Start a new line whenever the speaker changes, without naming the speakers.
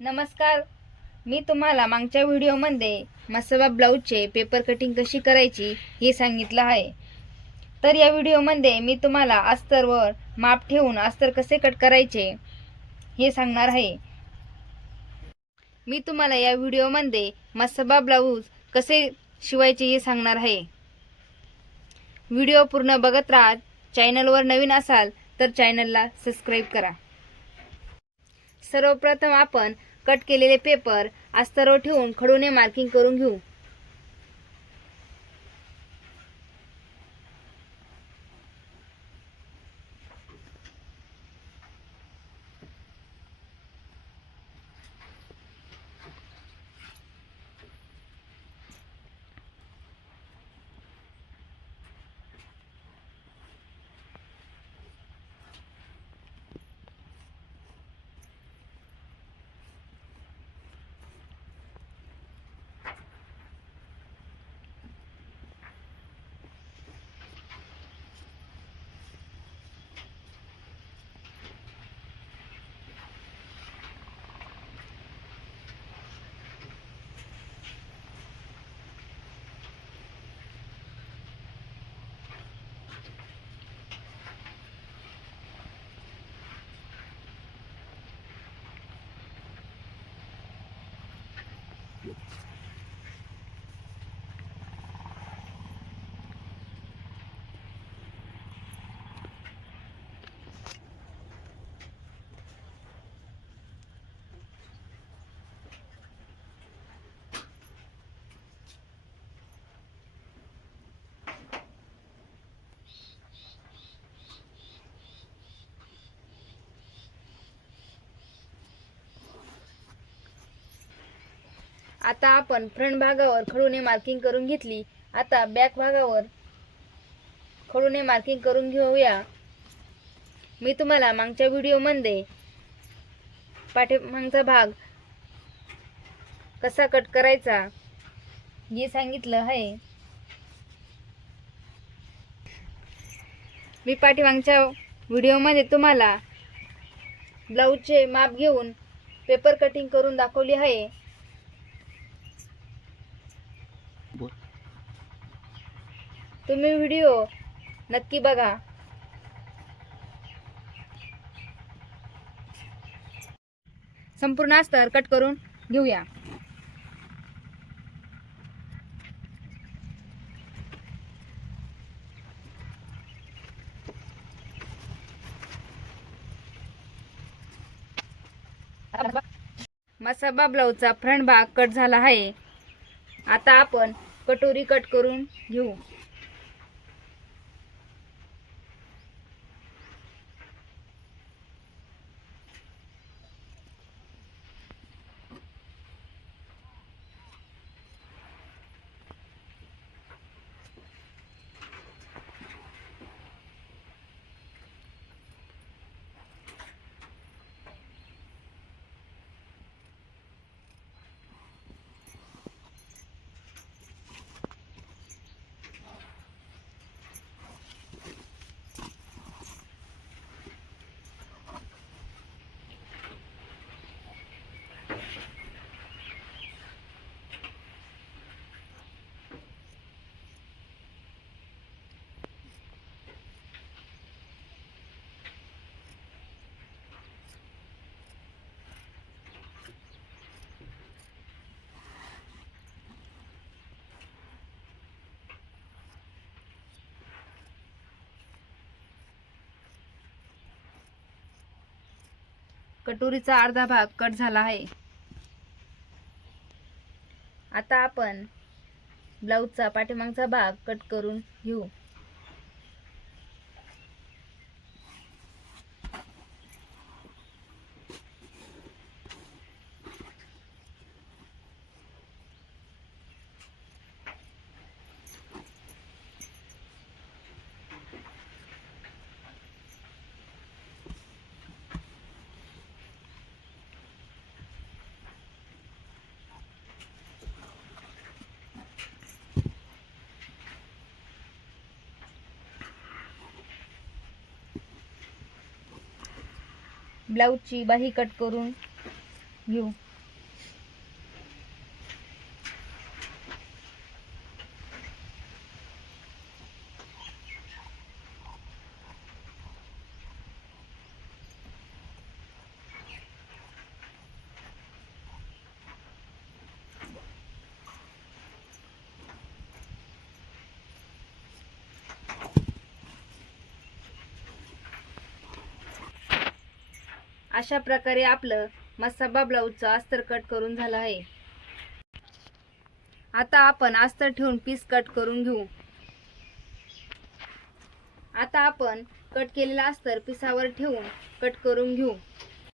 नमस्कार. मी तुम्हाला मागच्या व्हिडिओमध्ये मसाबा ब्लाऊजचे पेपर कटिंग कशी करायची हे सांगितलं आहे. तर या व्हिडिओमध्ये मी तुम्हाला अस्तरवर माप ठेवून अस्तर कसे कट करायचे हे सांगणार आहे. मी तुम्हाला या व्हिडिओमध्ये मसाबा ब्लाऊज कसे शिवायचे हे सांगणार आहे. व्हिडिओ पूर्ण बघत राहा चॅनलवर नवीन असाल तर चॅनलला सबस्क्राईब करा. सर्वप्रथम आपण कट केलेले पेपर अस्तरव ठेवून खडूने मार्किंग करून घेऊ. आता आपण फ्रंट भागावर खडूने मार्किंग करून घेतली. आता बॅक भागावर खडूने मार्किंग करून घेऊया. मी तुम्हाला मागच्या व्हिडिओमध्ये पाठीमागचा भाग कसा कट करायचा हे सांगितलं आहे. मी पाठीमागच्या व्हिडिओमध्ये तुम्हाला ब्लाऊजचे माप घेऊन पेपर कटिंग करून दाखवली आहे. तुम्ही व्हिडिओ नक्की बघा. संपूर्ण अस्तर कट करून घेऊया. मसाबा ब्लाऊजचा फ्रंट भाग कट झाला आहे. आता आपण कटोरी कट करून घेऊ. कटोरीचा अर्धा भाग कट झाला आहे. आता आपण ब्लाऊजचा पाठीमागचा भाग कट करून घेऊ. ब्लाऊजची बाही कट करून घेऊ. अशा प्रकारे आपलं मसाबा ब्लाऊजचं अस्तर कट करून झालं आहे. आता आपण अस्तर ठेवून पीस कट करून घेऊ. आता आपण कट केलेलं अस्तर पिसावर ठेवून कट करून घेऊ.